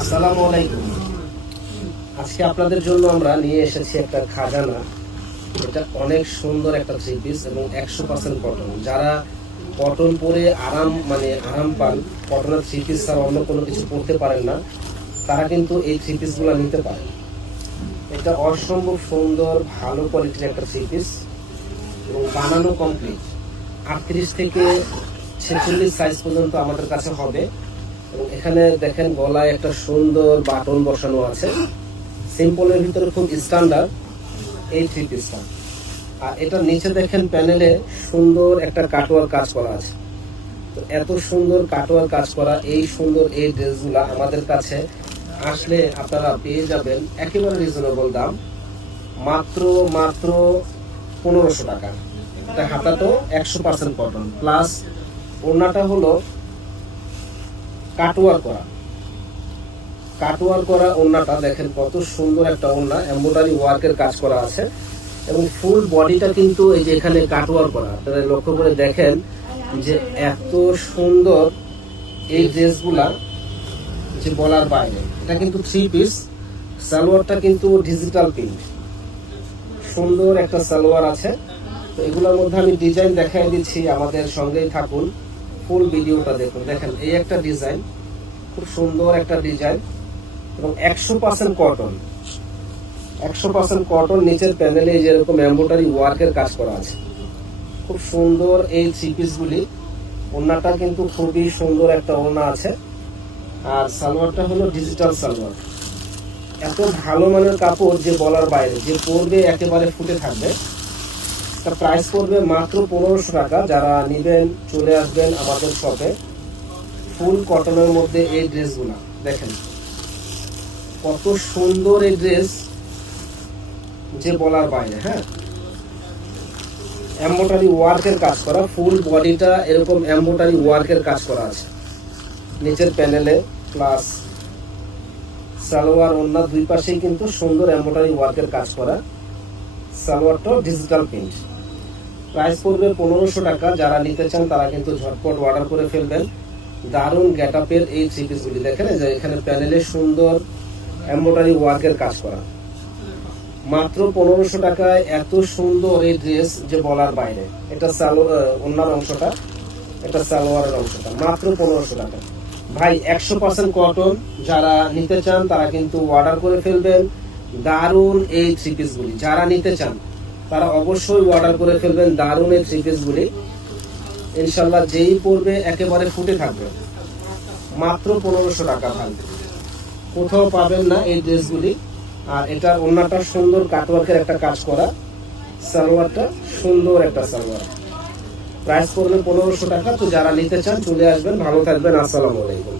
আসসালামু আলাইকুম। আজকে আপনাদের জন্য আমরা নিয়ে এসেছি একটা খাজানা। এটা অনেক সুন্দর একটা থ্রি পিস এবং একশো পার্সেন্ট কটন যারা কটন পরে আরাম মানে আরাম পান কটনের থ্রি পিস ছাড়া অন্য কোনো কিছু পরতে পারেন না, তারা কিন্তু এই থ্রি পিসগুলো নিতে পারে এটা অসম্ভব সুন্দর, ভালো কোয়ালিটির একটা থ্রি পিস এবং বানানো কমপ্লিট আটত্রিশ থেকে ছেচল্লিশ সাইজ পর্যন্ত আমাদের কাছে হবে। এখানে দেখেন গলায় একটা সুন্দর বাটন বসানো আছে। সিম্পলের ভিতরে খুব স্ট্যান্ডার্ড এই থ্রি পিসটা আর এটা নিচে দেখেন প্যানেলে সুন্দর একটা কাটোয়ার কাজ করা আছে। তো এত সুন্দর কাটোয়ার কাজ করা এই সুন্দর এই ড্রেসগুলো আমাদের কাছে আসলে আপনারা পেয়ে যাবেন একেবারে রিজনেবল দাম। মাত্র মাত্র পনেরোশো টাকা। হাতা তো একশো পার্সেন্ট কটন প্লাস ওনাটা হলো কাটওয়ার করা। কাটওয়ার করা ওড়নাটা দেখেন কত সুন্দর একটা ওড়না এমব্রয়ডারি ওয়ার্কের কাজ করা আছে। এবং ফুল বডিটা কিন্তু এই যে এখানে কাটওয়ার করা। আপনারা লক্ষ্য করে দেখেন যে এত সুন্দর এই ড্রেসগুলা যে বলার বাইরে। এটা কিন্তু থ্রি পিস সালোয়ারটা কিন্তু ডিজিটাল প্রিন্ট সুন্দর একটা সালোয়ার আছে। তো এগুলোর মধ্যে আমি ডিজাইন দেখাই দিচ্ছি, আমাদের সঙ্গেই থাকুন। ফুল ভিডিওটা দেখুন। দেখেন, এই একটা ডিজাইন খুব সুন্দর একটা ডিজাইন এবং একশো পার্সেন্ট কটন একশো পার্সেন্ট কটন নিচের প্যানেলে যেরকম এম্বোটারি ওয়ার্কের কাজ করা আছে। খুব সুন্দর এই থ্রি পিসগুলি ওড়নাটা কিন্তু খুবই সুন্দর একটা ওড়না আছে। আর সালোয়ারটা হলো ডিজিটাল সালোয়ার। এত ভালো মানের কাপড় যে বলার বাইরে, যে পরবে, একেবারে ফুটে থাকবে। তার প্রাইস পড়বে মাত্র পনেরোশো টাকা। যারা নেবেন, চলে আসবেন আমাদের শপে ফুল কটনের মধ্যে এই ড্রেসগুলো দেখেন। কত সুন্দর এই ড্রেস যে বলার বাইরে হ্যাঁ? এম্বোটারি ওয়ার্কের কাজ করা ফুল বডিটা এরকম এম্বোটারি ওয়ার্কের কাজ করা আছে। নিচের প্যানেলে প্লাস সালোয়ার ওন্না দুই পাশেই কিন্তু সুন্দর এম্বোটারি ওয়ার্কের কাজ করা। সালোয়ারটাও ডিজিটাল প্রিন্ট প্রাইস পড়বে পনেরোশো টাকা। যারা নিতে চান তারা কিন্তু ঝটপট অর্ডার করে ফেলবেন। দারুণ গেট আপের এই থ্রি পিসগুলি দেখেন যে এখানে প্যানেলে সুন্দর এম্বোটারি ওয়ার্কের কাজ করা। মাত্র পনেরোশো টাকায় এত সুন্দর এই ড্রেস যে বলার বাইরে। এটা সালো অন্যার অংশটা। এটা সালোয়ারের অংশটা। মাত্র পনেরোশো টাকা। ভাই, একশো পার্সেন্ট কটন যারা নিতে চান তারা কিন্তু অর্ডার করে ফেলবেন। দারুণ এই থ্রি পিসগুলি যারা নিতে চান তারা অবশ্যই অর্ডার করে ফেলবেন দারুণ এই থ্রি পিসগুলি ইনশাল্লাহ যেই পড়বে একেবারে ফুটে থাকবে। মাত্র পনেরোশো টাকা ভাই। কোথাও পাবেন না এই ড্রেসগুলি আর এটা অন্যটা সুন্দর কাটওয়ার্কের একটা কাজ করা। সালোয়ারটা সুন্দর একটা সালোয়ার। প্রাইস পড়বে পনেরোশো টাকা। তো যারা নিতে চান চলে আসবেন। ভালো থাকবেন। আসসালামু আলাইকুম।